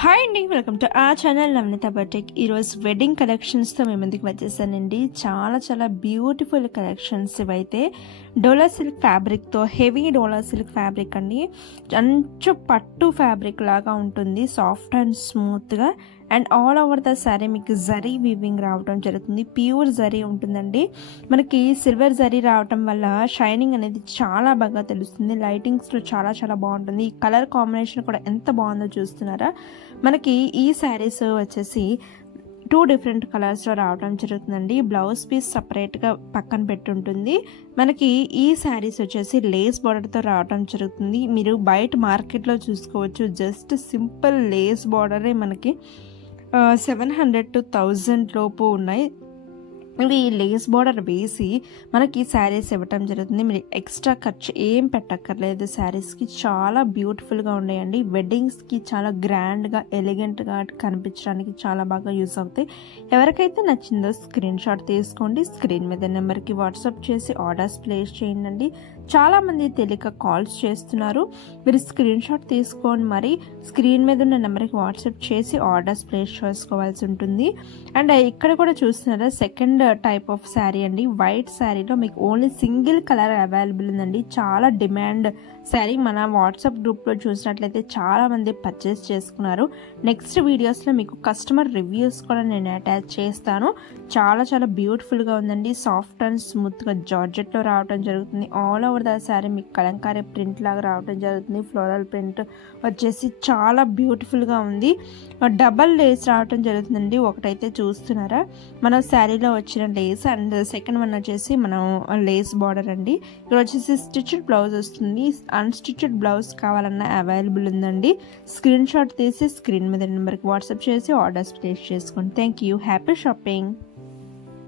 Hi అండి, welcome to ఆ channel నవనీత batik. ఈరోజు వెడ్డింగ్ కలెక్షన్స్తో మేము ముందుకు వచ్చేసానండి. చాలా బ్యూటిఫుల్ కలెక్షన్స్ ఇవైతే డోలా సిల్క్ ఫ్యాబ్రిక్తో, హెవీ డోలా సిల్క్ ఫ్యాబ్రిక్ అండి. మంచి పట్టు ఫ్యాబ్రిక్ లాగా ఉంటుంది, సాఫ్ట్ అండ్ స్మూత్గా. And all over the sari మీకు జరీ వీవింగ్ రావడం జరుగుతుంది, ప్యూర్ జరీ ఉంటుందండి. మనకి సిల్వర్ జరీ రావటం వల్ల షైనింగ్ అనేది చాలా బాగా తెలుస్తుంది. లైటింగ్స్లో చాలా బాగుంటుంది. ఈ కలర్ కాంబినేషన్ కూడా ఎంత బాగుందో చూస్తున్నారా. మనకి ఈ శారీస్ వచ్చేసి 2 డిఫరెంట్ కలర్స్లో రావడం జరుగుతుందండి. బ్లౌజ్ పీస్ సపరేట్గా పక్కన పెట్టుంటుంది. మనకి ఈ శారీస్ వచ్చేసి లేస్ బార్డర్తో రావడం జరుగుతుంది. మీరు బయట మార్కెట్లో చూసుకోవచ్చు, జస్ట్ సింపుల్ లేస్ బార్డరే మనకి 700 to 1000 లోపు ఉన్నాయి. ఇవి లేస్ బార్డర్ వేసి మనకి శారీస్ ఇవ్వటం జరుగుతుంది. మీరు ఎక్స్ట్రా ఖర్చు ఏం పెట్టక్కర్లేదు. శారీస్కి చాలా బ్యూటిఫుల్గా ఉన్నాయండి. వెడ్డింగ్స్కి చాలా గ్రాండ్గా, ఎలిగెంట్గా కనిపించడానికి చాలా బాగా యూజ్ అవుతాయి. ఎవరికైతే నచ్చిందో స్క్రీన్ షాట్ తీసుకోండి. స్క్రీన్ మీద నెంబర్కి వాట్సాప్ చేసి ఆర్డర్స్ ప్లేస్ చేయండి. చాలామంది తెలియక కాల్స్ చేస్తున్నారు. మీరు స్క్రీన్ షాట్ తీసుకొని మరి స్క్రీన్ మీద ఉన్న నెంబర్కి వాట్సాప్ చేసి ఆర్డర్స్ ప్లేస్ చేసుకోవాల్సి ఉంటుంది. అండ్ ఇక్కడ కూడా చూస్తున్నారా, సెకండ్ టైప్ ఆఫ్ శారీ అండి. వైట్ శారీలో మీకు ఓన్లీ సింగిల్ కలర్ అవైలబుల్ ఉందండి. చాలా డిమాండ్ శారీ. మన వాట్సాప్ గ్రూప్లో చూసినట్లయితే చాలా మంది పర్చేస్ చేసుకున్నారు. నెక్స్ట్ వీడియోస్లో మీకు కస్టమర్ రివ్యూస్ కూడా నేను అటాచ్ చేస్తాను. చాలా బ్యూటిఫుల్గా ఉందండి. సాఫ్ట్ అండ్ స్మూత్గా జార్జెట్లో రావడం జరుగుతుంది. ఆల్ ఓవర్ ద శారీ మీకు కలంకారీ ప్రింట్ లాగా రావడం జరుగుతుంది. ఫ్లోరల్ ప్రింట్ వచ్చేసి చాలా బ్యూటిఫుల్గా ఉంది. డబల్ లేస్ రావడం జరుగుతుందండి. ఒకటైతే చూస్తున్నారా మన శారీలో వచ్చిన లేస్, అండ్ సెకండ్ వన్ వచ్చేసి మనం లేస్ బార్డర్ అండి. ఇక్కడ వచ్చేసి స్టిచ్డ్ బ్లౌజ్ వస్తుంది. అన్స్టిచ్డ్ బ్లౌజ్ కావాలన్నా అవైలబుల్ ఉందండి. స్క్రీన్ షాట్ తీసి స్క్రీన్ మీద నెంబర్కి వాట్సాప్ చేసి ఆర్డర్స్ ప్లేస్ చేసుకోండి. Thank you. Happy shopping.